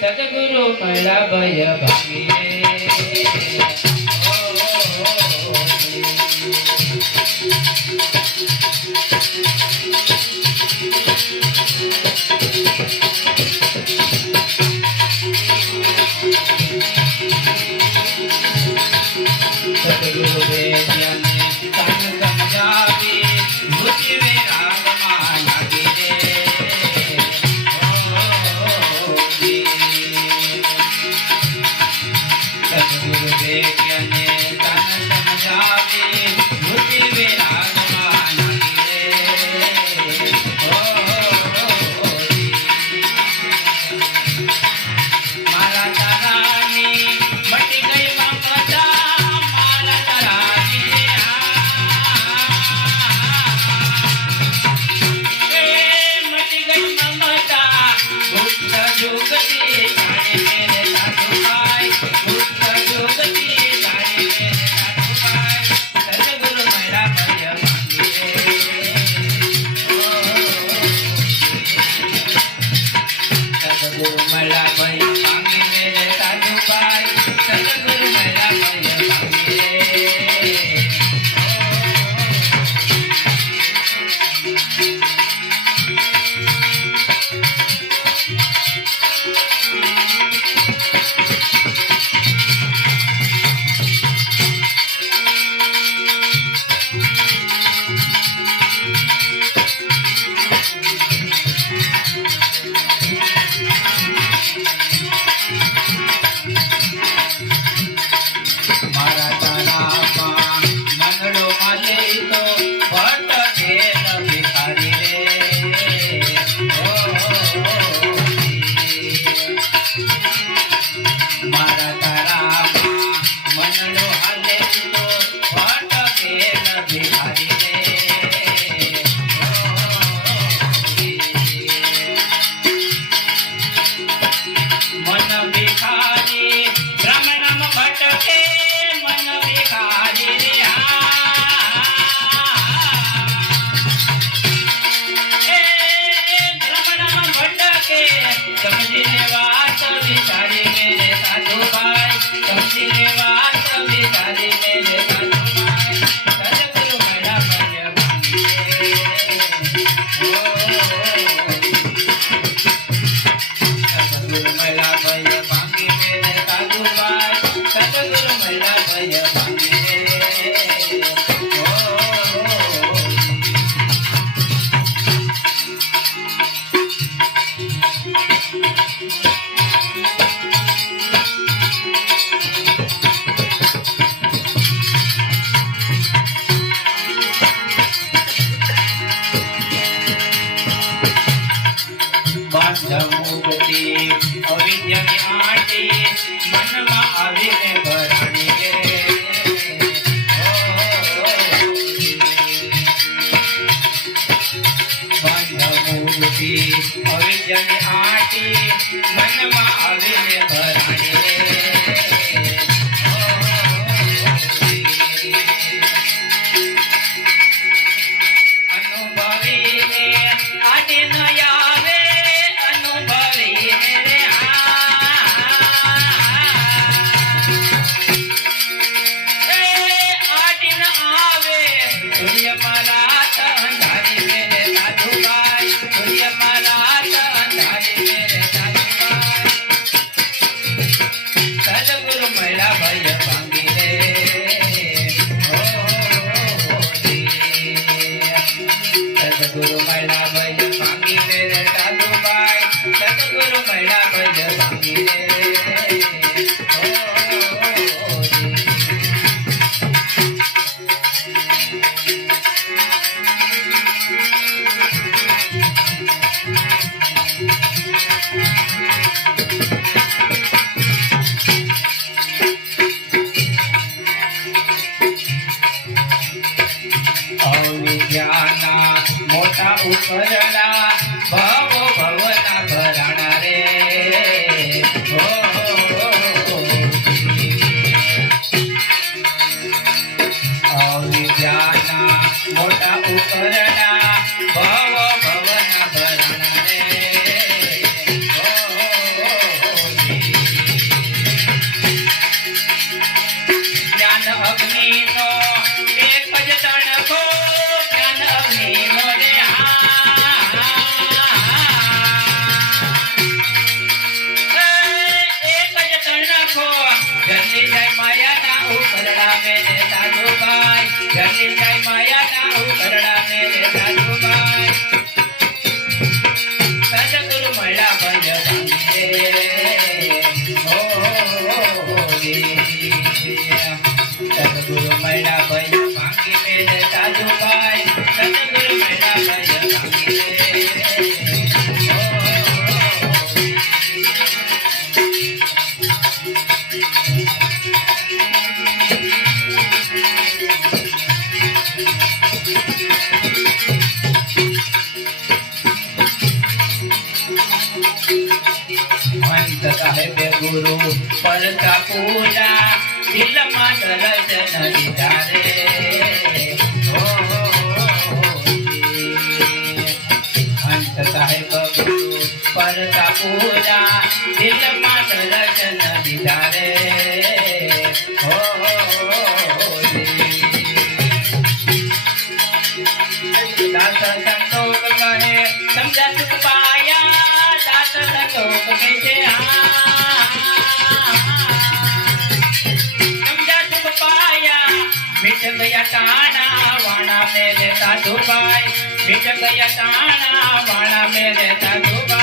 સદગુરુ મળ્યા ભય ભાંગી સાધુભાઈ સમજી રાજાના મોટા ઉતરડા ભવો ભવના ભરાણા રે. અવિદ્યાના મોટા ઉતરડા Yeah, that's a good one, my love. અંત સાહેબે ગુરુ પરતા પૂજા દિલમાં દર્શન દીધા રે હો, હો, હો, અંત સાહેબ ગુરુ પરતા પૂજા દિલમાં દર્શન દીધા રે હો, હો, હો, દાસ સંતોષ કહે સમજા સુખ પાયા ગયા ટાણા વાણા મેલે સાધુભાઈ મીઠ ગયા ટાણા વાણા મેલે સાધુભાઈ